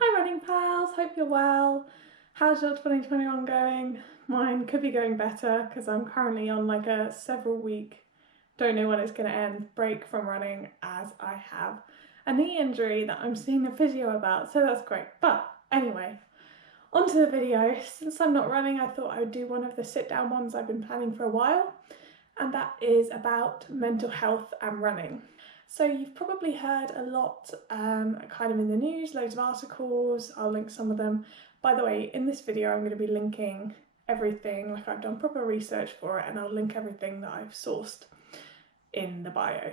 Hi running pals, hope you're well. How's your 2021 going? Mine could be going better because I'm currently on like a several week, don't know when it's going to end, break from running as I have a knee injury that I'm seeing a physio about, so that's great. But anyway, onto the video. Since I'm not running, I thought I would do one of the sit down ones I've been planning for a while, and that is about mental health and running. So you've probably heard a lot kind of in the news, loads of articles, I'll link some of them. By the way, in this video I'm going to be linking everything, like I've done proper research for it, and I'll link everything that I've sourced in the bio.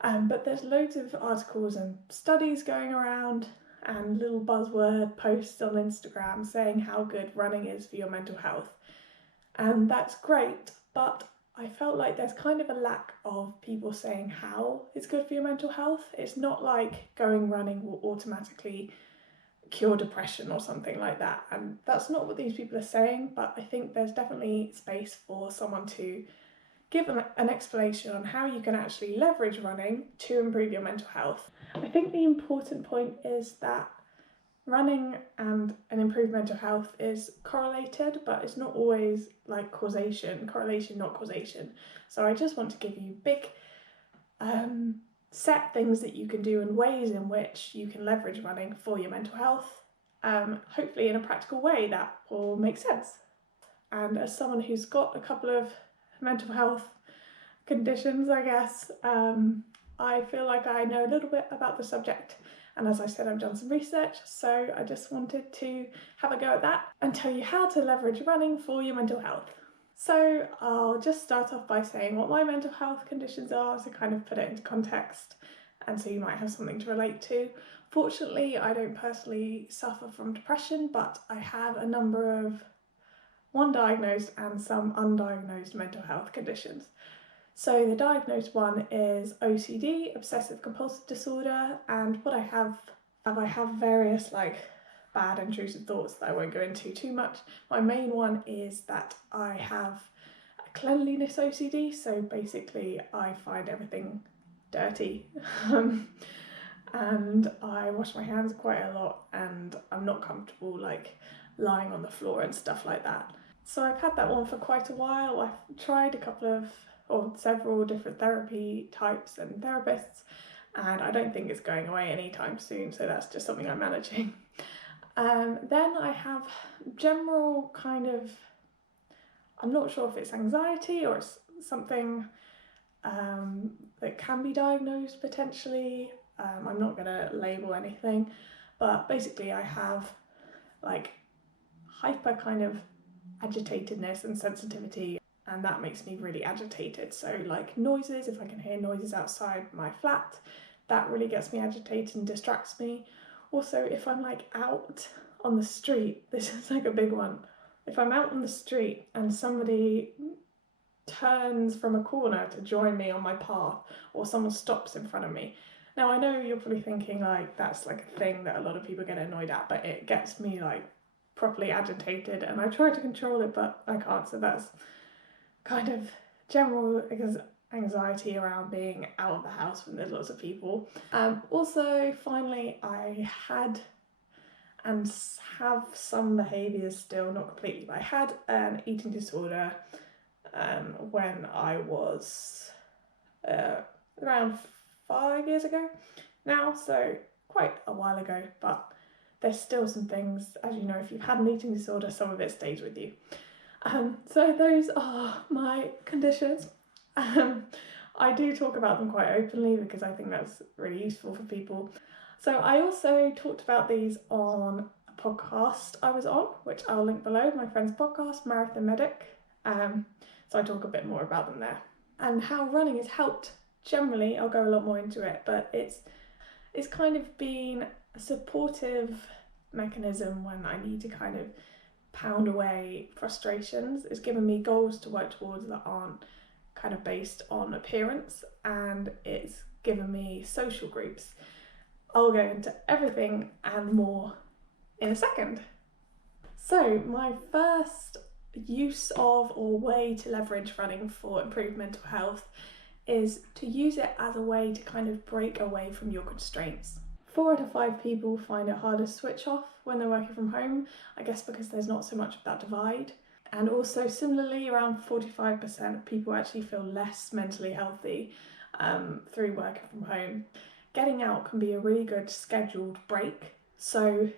But there's loads of articles and studies going around and little buzzword posts on Instagram saying how good running is for your mental health. And that's great, but I felt like there's kind of a lack of people saying how it's good for your mental health. It's not like going running will automatically cure depression or something like that. And that's not what these people are saying, but I think there's definitely space for someone to give an explanation on how you can actually leverage running to improve your mental health. I think the important point is that running and an improved mental health is correlated, but it's not always like causation, not causation. So I just want to give you big set things that you can do and ways in which you can leverage running for your mental health, hopefully in a practical way that will make sense. And as someone who's got a couple of mental health conditions, I guess, I feel like I know a little bit about the subject. And as I said, I've done some research, so I just wanted to have a go at that and tell you how to leverage running for your mental health. So I'll just start off by saying what my mental health conditions are to kind of put it into context and so you might have something to relate to. Fortunately, I don't personally suffer from depression, but I have a number of one diagnosed and some undiagnosed mental health conditions. So the diagnosed one is OCD, obsessive compulsive disorder, and what I have various like bad intrusive thoughts that I won't go into too much. My main one is that I have a cleanliness OCD, so basically I find everything dirty and I wash my hands quite a lot and I'm not comfortable like lying on the floor and stuff like that. So I've had that one for quite a while. I've tried several different therapy types and therapists, and I don't think it's going away anytime soon, so that's just something I'm managing. Then I have general kind of, I'm not sure if it's anxiety or it's something that can be diagnosed potentially. I'm not going to label anything, but basically I have like hyper kind of agitatedness and sensitivity, and that makes me really agitated. So like noises, if I can hear noises outside my flat, that really gets me agitated and distracts me. Also, if I'm like out on the street, this is like a big one. If I'm out on the street and somebody turns from a corner to join me on my path, or someone stops in front of me. Now I know you're probably thinking like that's like a thing that a lot of people get annoyed at, but it gets me like properly agitated and I try to control it, but I can't. So that's kind of general anxiety around being out of the house when there's lots of people. Also, finally, I had and have some behaviours still, not completely, but I had an eating disorder when I was around 5 years ago now, so quite a while ago, but there's still some things, as you know, if you've had an eating disorder, some of it stays with you. So those are my conditions. I do talk about them quite openly because I think that's really useful for people. So I also talked about these on a podcast I was on, which I'll link below, my friend's podcast, Marathon Medic. So I talk a bit more about them there. And how running has helped generally, I'll go a lot more into it, but it's kind of been a supportive mechanism when I need to kind of pound away frustrations. It's given me goals to work towards that aren't kind of based on appearance, and it's given me social groups. I'll go into everything and more in a second. So my first use of or way to leverage running for improved mental health is to use it as a way to kind of break away from your constraints. 4 out of 5 people find it harder to switch off when they're working from home, I guess because there's not so much of that divide. And also similarly, around 45% of people actually feel less mentally healthy through working from home. Getting out can be a really good scheduled break. So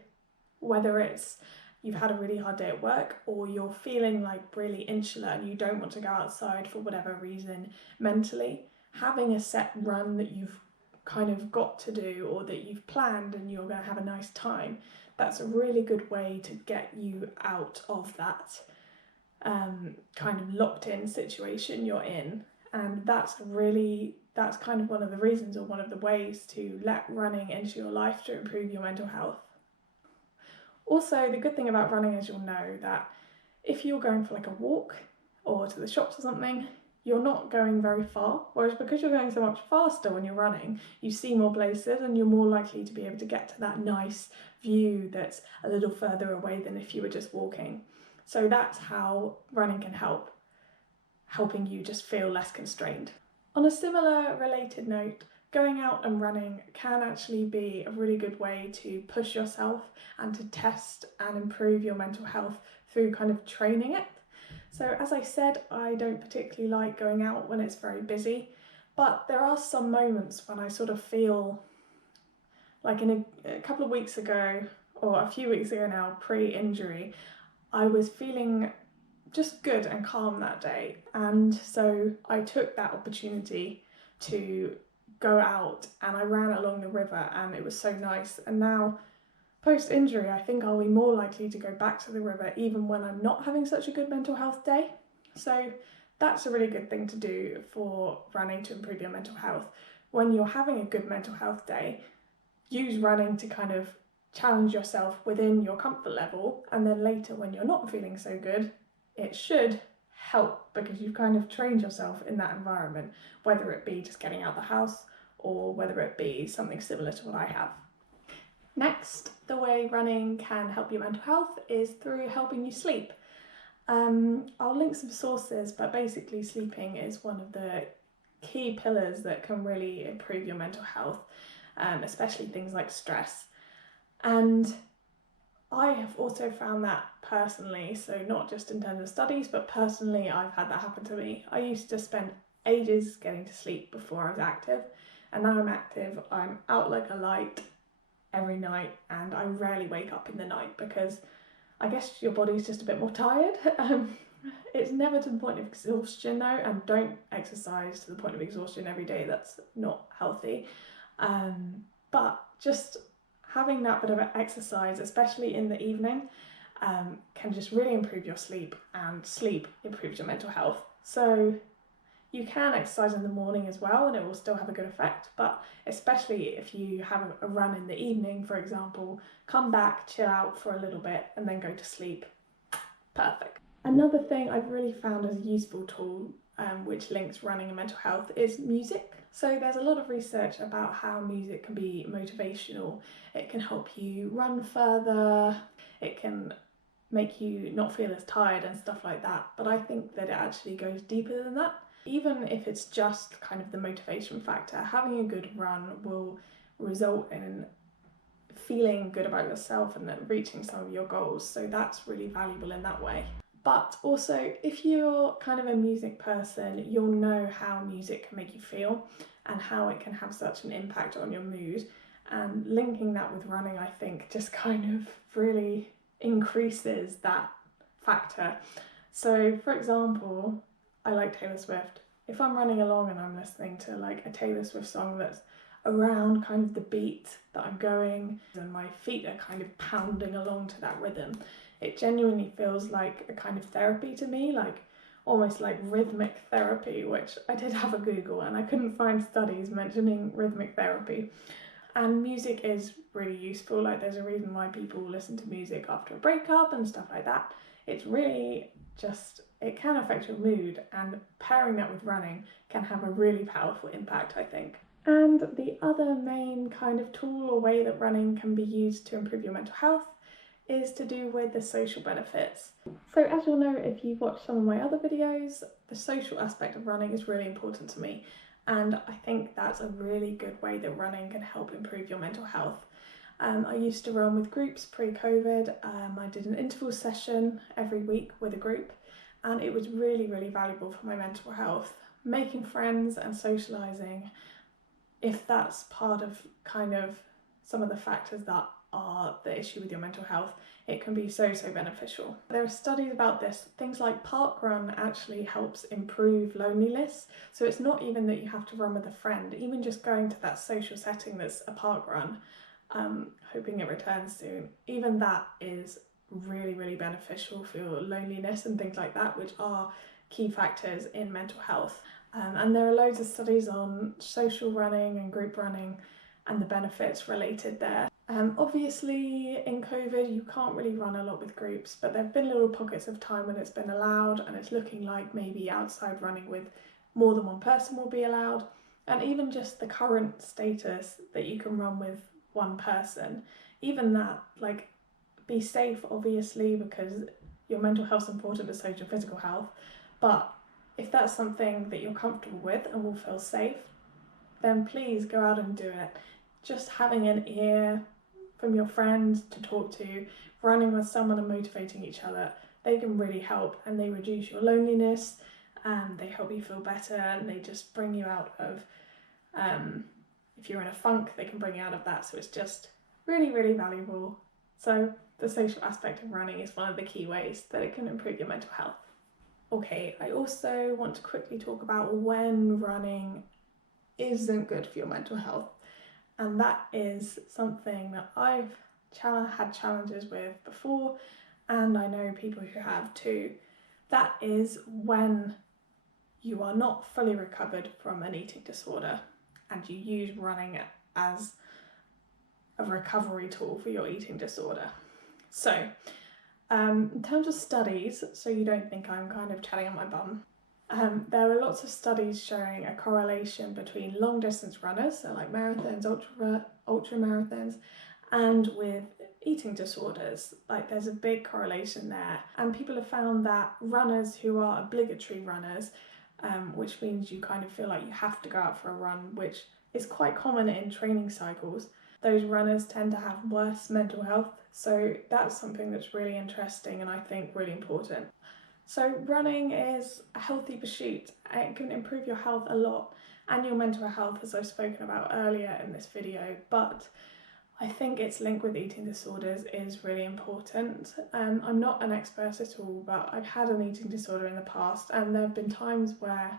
whether it's you've had a really hard day at work or you're feeling like really insular and you don't want to go outside for whatever reason mentally, having a set run that you've kind of got to do or that you've planned and you're going to have a nice time, that's a really good way to get you out of that kind of locked in situation you're in. And that's kind of one of the reasons or one of the ways to let running into your life to improve your mental health. Also, the good thing about running is you'll know that if you're going for like a walk or to the shops or something, you're not going very far, whereas because you're going so much faster when you're running, you see more places and you're more likely to be able to get to that nice view that's a little further away than if you were just walking. So that's how running can help, helping you just feel less constrained. On a similar related note, going out and running can actually be a really good way to push yourself and to test and improve your mental health through kind of training it. So as I said, I don't particularly like going out when it's very busy, but there are some moments when I sort of feel like in a couple of weeks ago, or a few weeks ago now, pre-injury, I was feeling just good and calm that day. And so I took that opportunity to go out and I ran along the river and it was so nice. And now post-injury, I think I'll be more likely to go back to the river even when I'm not having such a good mental health day. So that's a really good thing to do for running to improve your mental health. When you're having a good mental health day, use running to kind of challenge yourself within your comfort level, and then later when you're not feeling so good, it should help because you've kind of trained yourself in that environment, whether it be just getting out the house or whether it be something similar to what I have. Next, the way running can help your mental health is through helping you sleep. I'll link some sources, but basically sleeping is one of the key pillars that can really improve your mental health, especially things like stress. And I have also found that personally, so not just in terms of studies, but personally I've had that happen to me. I used to spend ages getting to sleep before I was active, and now I'm active, I'm out like a light every night and I rarely wake up in the night because I guess your body's just a bit more tired. It's never to the point of exhaustion though, and don't exercise to the point of exhaustion every day, that's not healthy. But just having that bit of exercise, especially in the evening, can just really improve your sleep, and sleep improves your mental health. So you can exercise in the morning as well and it will still have a good effect, but especially if you have a run in the evening, for example, come back, chill out for a little bit and then go to sleep. Perfect. Another thing I've really found as a useful tool which links running and mental health is music. So there's a lot of research about how music can be motivational. It can help you run further, it can make you not feel as tired and stuff like that, but I think that it actually goes deeper than that. Even if it's just kind of the motivation factor, having a good run will result in feeling good about yourself and then reaching some of your goals, so that's really valuable in that way. But also, if you're kind of a music person, you'll know how music can make you feel and how it can have such an impact on your mood, and linking that with running, I think, just kind of really increases that factor. So for example, I like Taylor Swift. If I'm running along and I'm listening to like a Taylor Swift song that's around kind of the beat that I'm going and my feet are kind of pounding along to that rhythm, it genuinely feels like a kind of therapy to me, like almost like rhythmic therapy, which I did have a Google and I couldn't find studies mentioning rhythmic therapy. And music is really useful, like there's a reason why people listen to music after a breakup and stuff like that. It's really just, it can affect your mood, and pairing that with running can have a really powerful impact, I think. And the other main kind of tool or way that running can be used to improve your mental health is to do with the social benefits. So as you'll know if you've watched some of my other videos, the social aspect of running is really important to me. And I think that's a really good way that running can help improve your mental health. I used to run with groups pre-COVID. I did an interval session every week with a group, and it was really, really valuable for my mental health. Making friends and socialising, if that's part of kind of some of the factors that are the issue with your mental health, it can be so beneficial. There are studies about this. Things like parkrun actually helps improve loneliness. So it's not even that you have to run with a friend, even just going to that social setting that's a parkrun, hoping it returns soon, even that is really beneficial for your loneliness and things like that, which are key factors in mental health. And there are loads of studies on social running and group running and the benefits related there. Obviously in COVID you can't really run a lot with groups, but there have been little pockets of time when it's been allowed, and it's looking like maybe outside running with more than one person will be allowed. And even just the current status that you can run with one person, even that, like, be safe obviously, because your mental health's important as social physical health, but if that's something that you're comfortable with and will feel safe, then please go out and do it. Just having an ear from your friends to talk to, running with someone and motivating each other, they can really help, and they reduce your loneliness and they help you feel better, and they just bring you out of, if you're in a funk, they can bring you out of that. So it's just really valuable. So the social aspect of running is one of the key ways that it can improve your mental health. Okay, I also want to quickly talk about when running isn't good for your mental health, and that is something that I've had challenges with before, and I know people who have too. That is when you are not fully recovered from an eating disorder and you use running as a recovery tool for your eating disorder. So in terms of studies, so you don't think I'm kind of chatting on my bum, there are lots of studies showing a correlation between long distance runners, so like marathons, ultra marathons, and with eating disorders. Like, there's a big correlation there, and people have found that runners who are obligatory runners, which means you kind of feel like you have to go out for a run, which is quite common in training cycles, those runners tend to have worse mental health. So that's something that's really interesting and I think really important. So running is a healthy pursuit. It can improve your health a lot and your mental health, as I've spoken about earlier in this video, but I think its link with eating disorders is really important. I'm not an expert at all, but I've had an eating disorder in the past, and there have been times where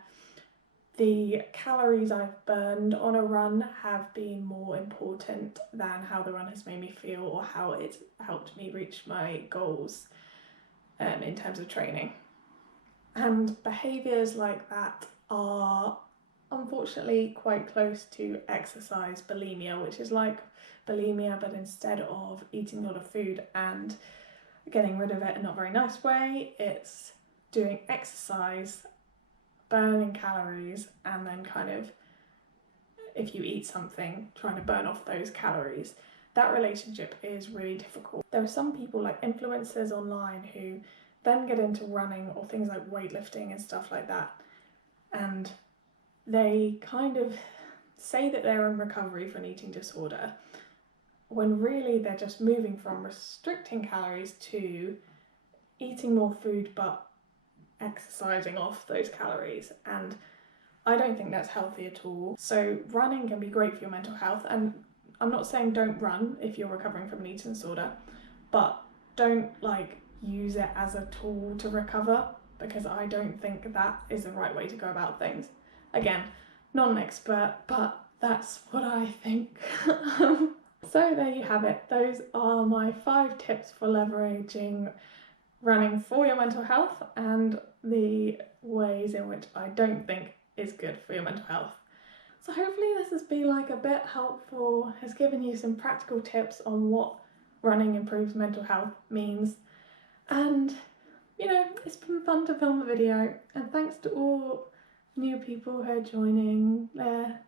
the calories I've burned on a run have been more important than how the run has made me feel or how it's helped me reach my goals in terms of training. And behaviours like that are unfortunately quite close to exercise bulimia, which is like bulimia but instead of eating a lot of food and getting rid of it in not a very nice way, it's doing exercise, burning calories, and then kind of, if you eat something, trying to burn off those calories. That relationship is really difficult. There are some people, like influencers online, who then get into running or things like weightlifting and stuff like that, and they kind of say that they're in recovery for an eating disorder when really they're just moving from restricting calories to eating more food but exercising off those calories, and I don't think that's healthy at all. So running can be great for your mental health, and I'm not saying don't run if you're recovering from an eating disorder, but don't like use it as a tool to recover, because I don't think that is the right way to go about things. Again, not an expert, but that's what I think. So there you have it. Those are my 5 tips for leveraging running for your mental health and the ways in which I don't think is good for your mental health. So hopefully this has been like a bit helpful, has given you some practical tips on what running improves mental health means. And you know, it's been fun to film a video, and thanks to all new people who are joining there.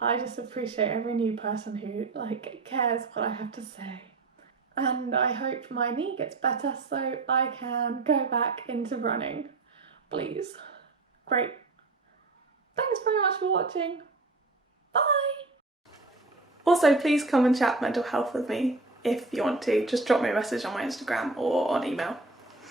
I just appreciate every new person who like cares what I have to say. And I hope my knee gets better so I can go back into running. Please. Great. Thanks. very much for watching. Bye! Also, please come and chat mental health with me if you want to. Just drop me a message on my Instagram or on email.